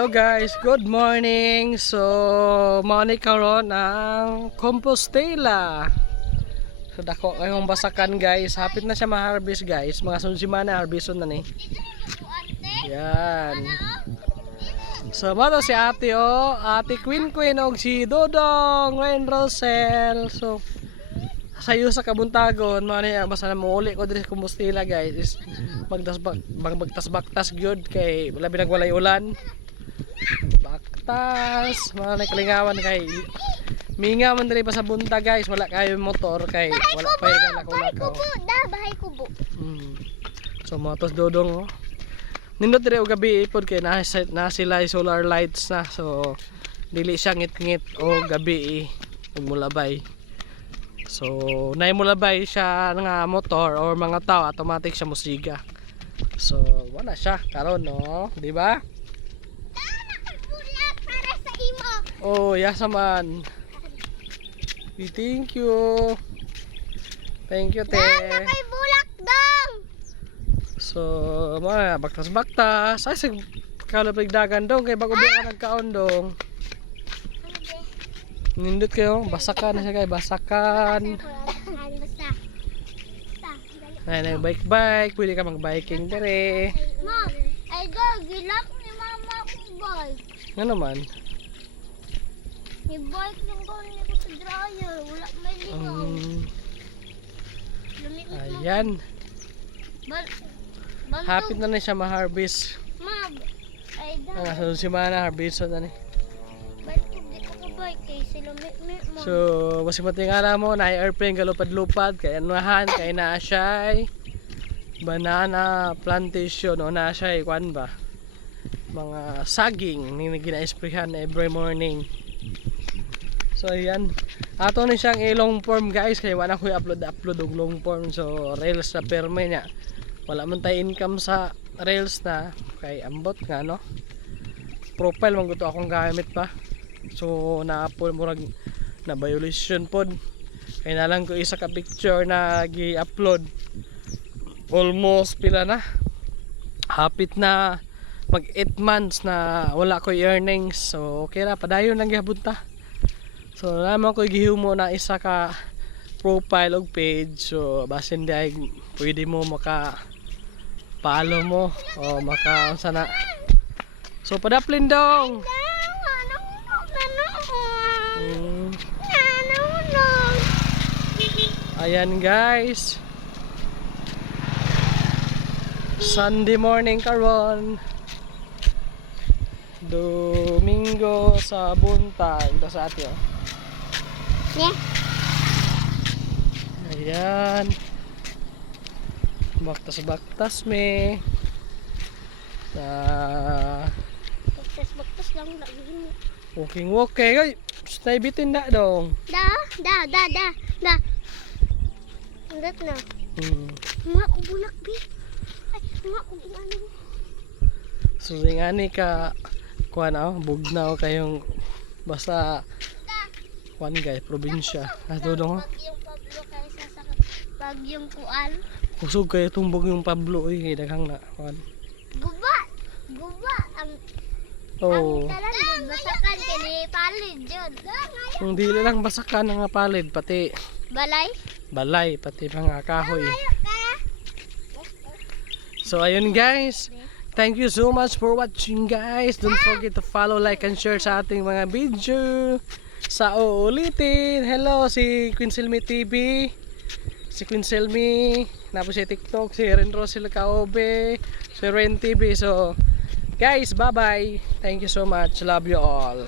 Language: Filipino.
Hello guys, good morning. So, mao karon ang Compostela. So, dako kayong basakan guys. Hapit na siya ma-harvest guys. Mga sunod semana harveston na ni. Yan. So, mato si ate Ate Queen og si Dodong, Wayne Rosel. So, sayo sa kabuntagon, mao ni basta na muuli ko diri sa Compostela guys. Is magtasbaktas gyud kay labi nagwalay ulan. Baktas, mga nagkalingawan kay minga man diri pa sa bunta guys, wala kayo motor kay wala pa yung lakaw-lakaw. Bahay kubo. So motos Dodong nindot diri og gabi ipod kay na sila solar lights na, so dili siya ngit-ngit o gabi ug mulabay. So nay mulabay siya nga motor or mga tao, automatic siya musiga. So wala siya karon no, di ba? Oh, yasa man. Thank you. Thank you, te. Nakay bulak dong. So, mga baktas-baktas. Ay, sig kalapigdagan dong kay bago ba nagkaon dong. Nindot kayo, basakan na siya kay basakan. Ay, bike-bike, pwede ka mag-biking dire. Mom, ay go, gilak ni mama ko bike. Nga naman. I-bike lang ko ni ko sa dryer, wala may lingaw. Ayan. Bantog. Hapit na siya ma-harvest. Mom, ay Ang da. sunod semana harvest na ni. Bantog di ko ka bike kay sila me mo. So, basi matingala mo na airplane galupad-lupad kay anuhan kay naa siya banana plantation o naa siya kwan ba mga saging ni gina-sprayhan every morning. So ayan, ato ni siyang long form guys kay wala ko upload og long form, so reels na perme niya. Wala man tay income sa reels na kay ambot nga no. Profile man gusto akong gamit pa. So na-upload murag na violation pod. Kaya na lang ko isa ka picture na gi-upload. Almost pila na. Hapit na mag 8 months na wala ko earnings. So okay ra, padayon lang gihapon ta. So naman ko gihumo na isa ka profile og page. So basin di ay pwede mo maka follow mo o maka sana. So padaplin dong. Ayan guys, Sunday morning karon, Domingo sa buntag ito sa atin Yeah. Ayan, baktas-baktas me Baktas lang lagi mo. walking ay stay bitin na dong. Da. Ulat na. Mga ko bulak bi. Ay, mga ko ano. So nga ni ka kuan bugnaw kayong basta kuan guys, probinsya. Dodong Yung Pablo kaysa sa bagyong kuan. kusog kayo tumbog yung Pablo kay daghang na kuan. Guba ang Oh, talan basakan kini palid jud. kung dili lang basakan nga palid pati Balay. pati mga kahoy. So ayun guys, thank you so much for watching guys. Don't forget to follow, like, and share sa ating mga video. Sa uulitin, hello si Queen Selmi TV, si Queen Selmi, napos si TikTok, si Ren Rosel Kaobe, si Ren TV. So guys, bye bye, thank you so much, love you all.